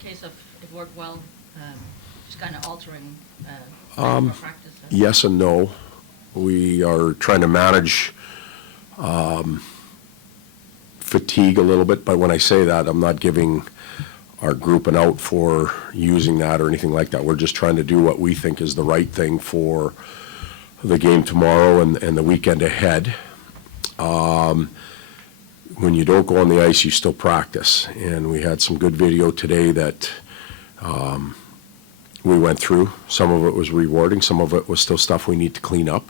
a case of it worked well, just kind of altering practice? Yes and no. We are trying to manage fatigue a little bit, but when I say that, I'm not giving our group an out for using that or anything like that. We're just trying to do what we think is the right thing for the game tomorrow and the weekend ahead. When you don't go on the ice, you still practice. And we had some good video today that we went through. Some of it was rewarding. Some of it was still stuff we need to clean up.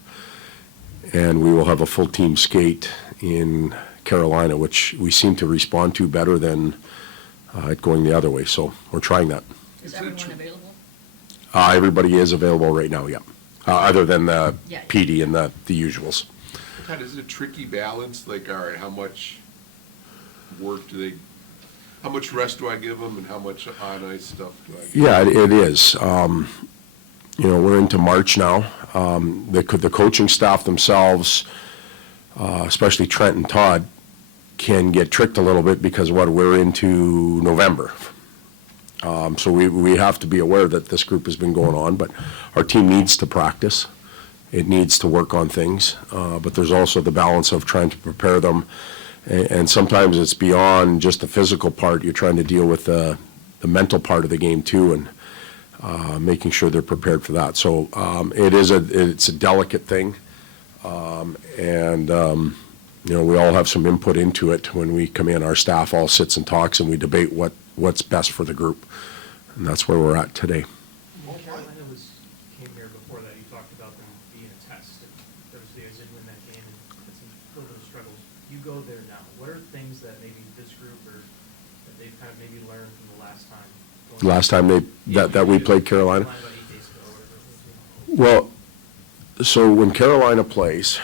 And we will have a full team skate in Carolina, which we seem to respond to better than it going the other way. So we're trying that. Is everyone available? Everybody is available right now, yeah. Other than the Yeah. PD and the usuals. Todd, is it a tricky balance? Like, all right, how much work do they, how much rest do I give them and how much on-ice stuff do I give them? Yeah, it is. We're into March now. The coaching staff themselves, especially Trent and Todd, can get tricked a little bit because we're into November. So we have to be aware that this group has been going on, but our team needs to practice. It needs to work on things, but there's also the balance of trying to prepare them, and sometimes it's beyond just the physical part. You're trying to deal with the mental part of the game too, and making sure they're prepared for that. So it's a delicate thing, and we all have some input into it when we come in. Our staff all sits and talks, and we debate what's best for the group, and that's where we're at today. Carolina came here before that. You talked about them being a test, and those days didn't win that game and had some little bit of struggles. You go there now. What are things that maybe this group or that they've kind of maybe learned from the last time? Last time that we played Carolina? About 8 days ago or whatever it was. Well, so when Carolina plays,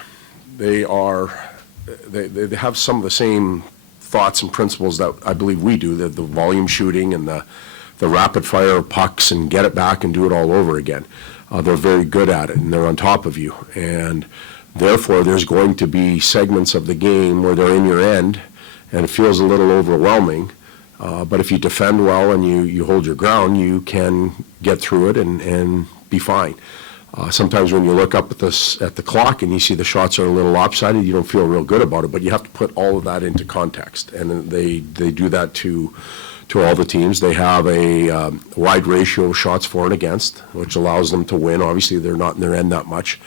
they have some of the same thoughts and principles that I believe we do, the volume shooting and the rapid fire pucks and get it back and do it all over again. They're very good at it, and they're on top of you. And therefore, there's going to be segments of the game where they're in your end, and it feels a little overwhelming. But if you defend well and you hold your ground, you can get through it and be fine. Sometimes when you look up at the clock and you see the shots are a little lopsided, you don't feel real good about it, but you have to put all of that into context. And they do that to all the teams. They have a wide ratio of shots for and against, which allows them to win. Obviously, they're not in their end that much.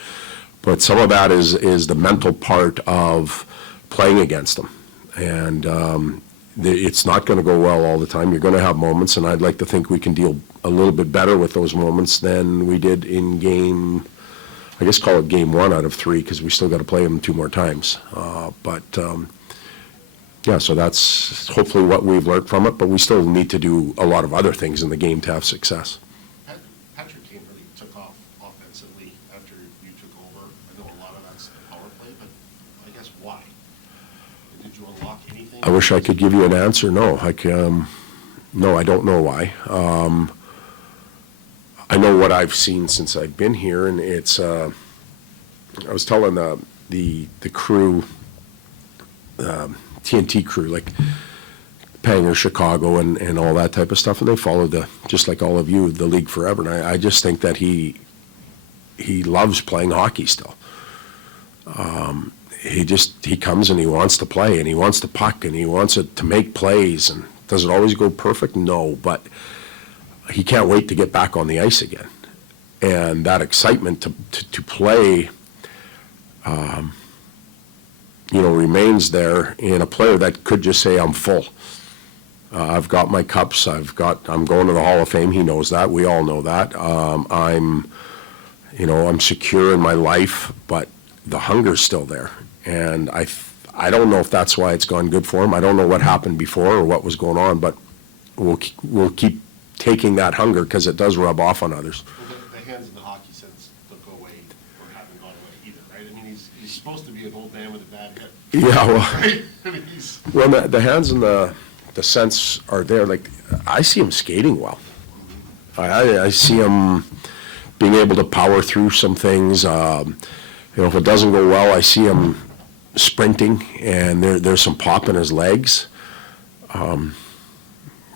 But some of that is the mental part of playing against them. And it's not going to go well all the time. You're going to have moments, and I'd like to think we can deal a little bit better with those moments than we did in game, I guess call it game 1 out of 3, because we still got to play them 2 more times. So that's hopefully what we've learned from it, but we still need to do a lot of other things in the game to have success. Patrick Kane really took off offensively after you took over. I know a lot of that's the power play, but I guess why? Did you unlock anything? I wish I could give you an answer. No, no, I don't know why. I know what I've seen since I've been here, and it's. I was telling the crew, TNT crew, like Panger, Chicago, and all that type of stuff, and they followed just like all of you, the league forever. And I just think that he loves playing hockey still. He comes and he wants to play and he wants to puck and he wants it to make plays. And does it always go perfect? No, but he can't wait to get back on the ice again. And that excitement to play, remains there in a player that could just say, I'm full. I've got my cups. I'm going to the Hall of Fame. He knows that. We all know that. I'm secure in my life, but the hunger's still there. And I don't know if that's why it's gone good for him. I don't know what happened before or what was going on, but we'll keep taking that hunger because it does rub off on others. Well, the hands in the hockey sense don't go away or haven't gone away either, right? I mean, he's supposed to be an old man with a bad hip. Yeah, well, Right? I mean, the hands and the sense are there. Like, I see him skating well. I see him being able to power through some things. If it doesn't go well, I see him sprinting, and there's some pop in his legs.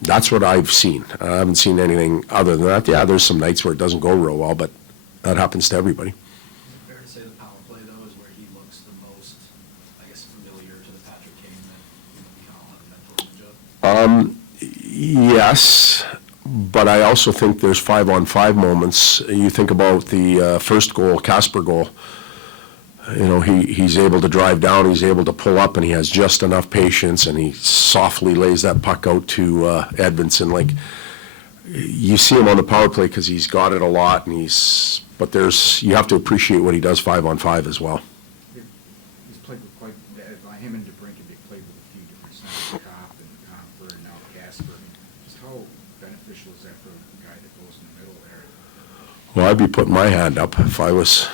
That's what I've seen. I haven't seen anything other than that. Yeah, there's some nights where it doesn't go real well, but that happens to everybody. Is it fair to say the power play, though, is where he looks the most, I guess, familiar to the Patrick Kane that he got a lot of mentoring job? Yes, but I also think there's 5-on-5 moments. You think about the first goal, Casper goal. You know, he's able to drive down, he's able to pull up, and he has just enough patience, and he softly lays that puck out to Edvinsson. Like, you see him on the power play because he's got it a lot, and you have to appreciate what he does 5-on-5 as well. He's played with quite, him and DeBrincat, they played with a few different centers, Kopp and Comfort and now Casper. Just how beneficial is that for the guy that goes in the middle there? Well, I'd be putting my hand up if I was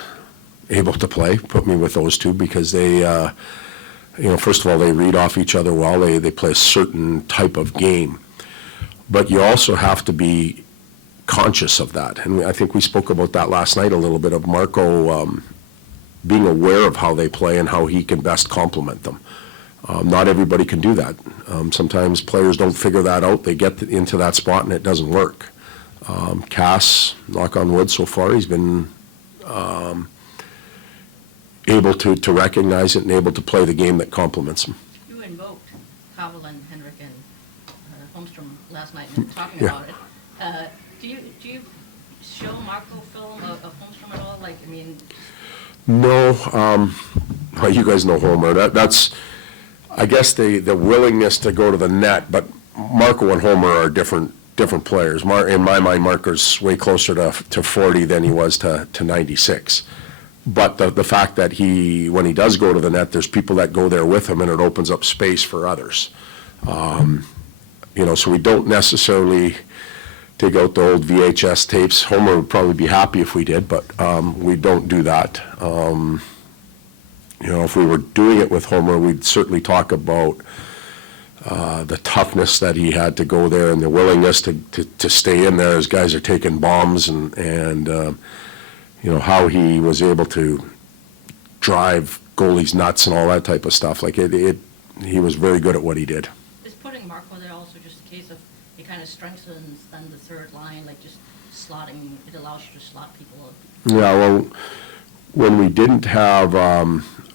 able to play, put me with those two, because they, first of all, they read off each other well. They play a certain type of game. But you also have to be conscious of that. And I think we spoke about that last night a little bit, of Marco being aware of how they play and how he can best complement them. Not everybody can do that. Sometimes players don't figure that out. They get into that spot and it doesn't work. Cass, knock on wood, so far, he's been able to recognize it and able to play the game that complements him. You invoked Havel and Henrik and Holmstrom last night and talking Yeah. about it. Do you show Marco film of Holmstrom at all? Like, I mean, No, well, you guys know Homer. That's, I guess, the willingness to go to the net, but Marco and Homer are different players. In my mind, Marco's way closer to 40 than he was to 96. But the fact that when he does go to the net, there's people that go there with him, and it opens up space for others. So we don't necessarily take out the old VHS tapes. Homer would probably be happy if we did, but we don't do that. If we were doing it with Homer, we'd certainly talk about the toughness that he had to go there and the willingness to stay in there as guys are taking bombs, and how he was able to drive goalies nuts and all that type of stuff. Like he was very good at what he did. is putting Marco there also just a case of it kind of strengthens then the third line, like just slotting, it allows you to slot people up? Yeah, well, when we didn't have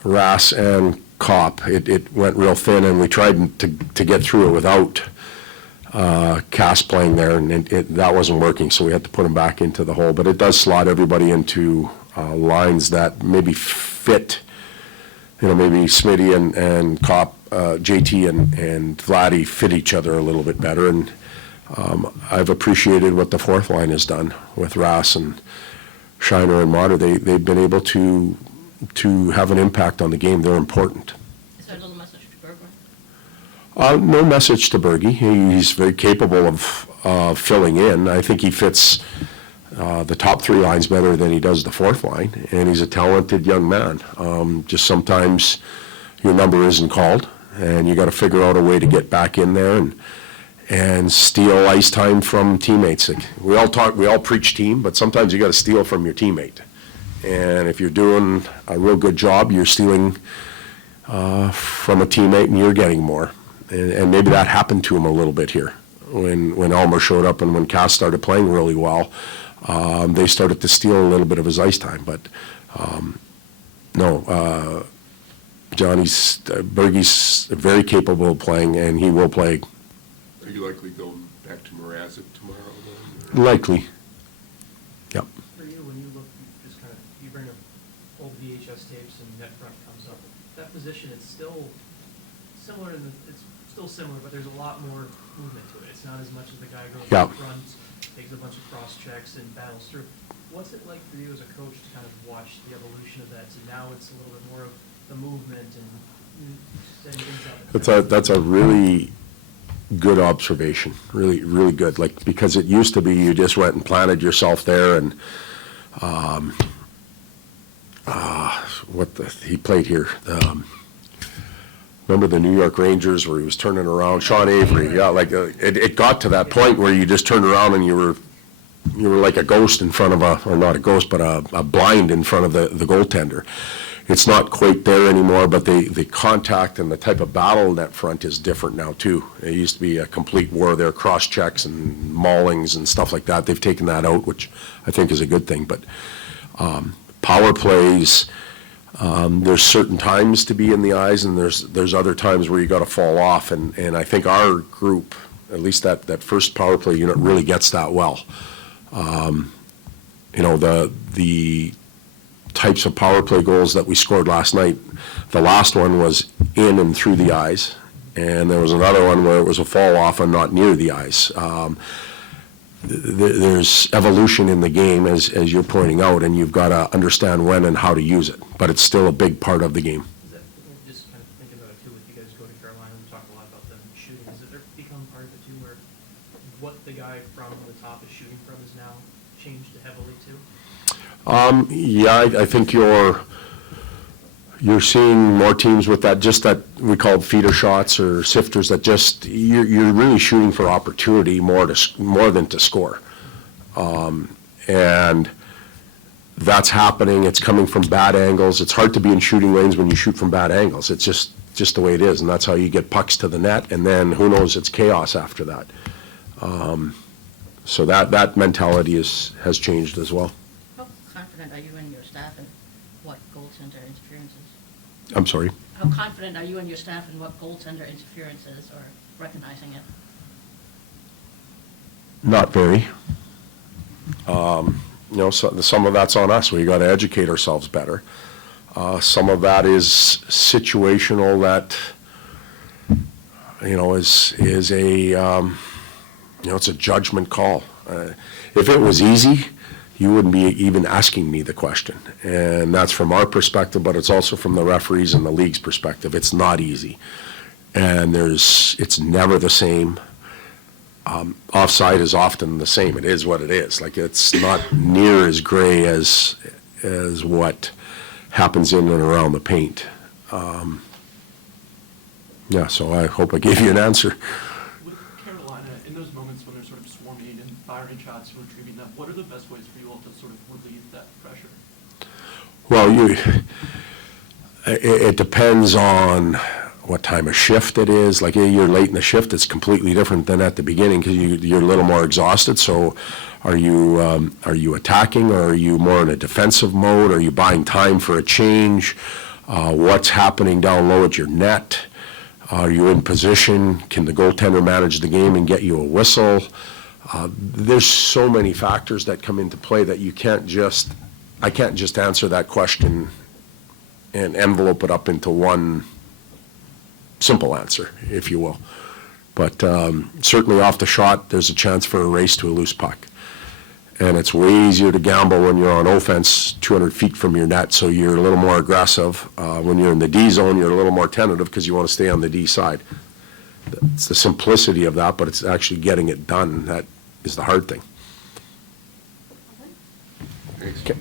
Rass and Kopp, it went real thin, and we tried to get through it without Cass playing there, and that wasn't working, so we had to put him back into the hole. But it does slot everybody into lines that maybe fit, maybe Smitty and Kopp, JT and Vladdy fit each other a little bit better, and I've appreciated what the fourth line has done with Rass and Shiner and Motter. They've been able to have an impact on the game. They're important. Is there a little message to Berger? No message to Bergie. He's very capable of filling in. I think he fits the top three lines better than he does the fourth line, and he's a talented young man. Just sometimes your number isn't called, and you got to figure out a way to get back in there and steal ice time from teammates. Like, we all preach team, but sometimes you got to steal from your teammate. And if you're doing a real good job, you're stealing from a teammate, and you're getting more. And maybe that happened to him a little bit here when Elmer showed up and when Cass started playing really well. They started to steal a little bit of his ice time. But Bergie's very capable of playing, and he will play. Are you likely going back to Mrazek tomorrow then? Likely. Yep. For you, when you look, you bring up old VHS tapes and net front comes up, that position, it's still similar, but there's a lot more movement to it. It's not as much as the guy goes Yeah. up front, takes a bunch of cross checks and battles through. What's it like for you as a coach to kind of watch the evolution of that? So now it's a little bit more of the movement and setting things up. That's a really good observation. Really, really good. Like, because it used to be you just went and planted yourself there, and he played here. Remember the New York Rangers where he was turning around? Sean Avery, yeah, like it got to that point where you just turned around and you were like a ghost in front of or not a ghost, but a blind in front of the goaltender. it's not quite there anymore, but the contact and the type of battle in that front is different now too. It used to be a complete war there, cross checks and maulings and stuff like that. They've taken that out, which I think is a good thing. But power plays, there's certain times to be in the eyes, and there's other times where you got to fall off. And I think our group, at least that first power play unit, really gets that well. The types of power play goals that we scored last night, the last one was in and through the eyes, and there was another one where it was a fall off and not near the eyes. There's evolution in the game, as you're pointing out, and you've got to understand when and how to use it, but it's still a big part of the game. Is that, just kind of thinking about it too, if you guys go to Carolina, we talk a lot about them shooting, has it ever become part of it too, where what the guy from the top is shooting from is now changed heavily too? Yeah, I think you're seeing more teams with that, just that we call feeder shots or sifters, that just, you're really shooting for opportunity more than to score. And that's happening. It's coming from bad angles. It's hard to be in shooting lanes when you shoot from bad angles. It's just the way it is, and that's how you get pucks to the net, and then who knows, it's chaos after that. So that mentality has changed as well. How confident are you in your staff in what goaltender interference is? I'm sorry? How confident are you and your staff in what goaltender interference is, or recognizing it? Not very. Some of that's on us. We got to educate ourselves better. Some of that is situational. That is a it's a judgment call. If it was easy, you wouldn't be even asking me the question. And that's from our perspective, but it's also from the referees and the league's perspective. It's not easy. And it's never the same. Offside is often the same. It is what it is. Like, it's not near as gray as what happens in and around the paint. So I hope I gave you an answer. With Carolina, in those moments when they're sort of swarming and firing shots and retrieving them, what are the best ways for you all to sort of relieve that pressure? Well, it depends on what time of shift it is. Like, you're late in the shift, it's completely different than at the beginning, because you're a little more exhausted. So are you attacking, or are you more in a defensive mode? Are you buying time for a change? What's happening down low at your net? Are you in position? Can the goaltender manage the game and get you a whistle? There's so many factors that come into play that I can't just answer that question and envelope it up into one simple answer, if you will. But certainly off the shot, there's a chance for a race to a loose puck. And it's way easier to gamble when you're on offense 200 feet from your net, so you're a little more aggressive. When you're in the D zone, you're a little more tentative because you want to stay on the D side. It's the simplicity of that, but it's actually getting it done that is the hard thing. Thanks. Okay.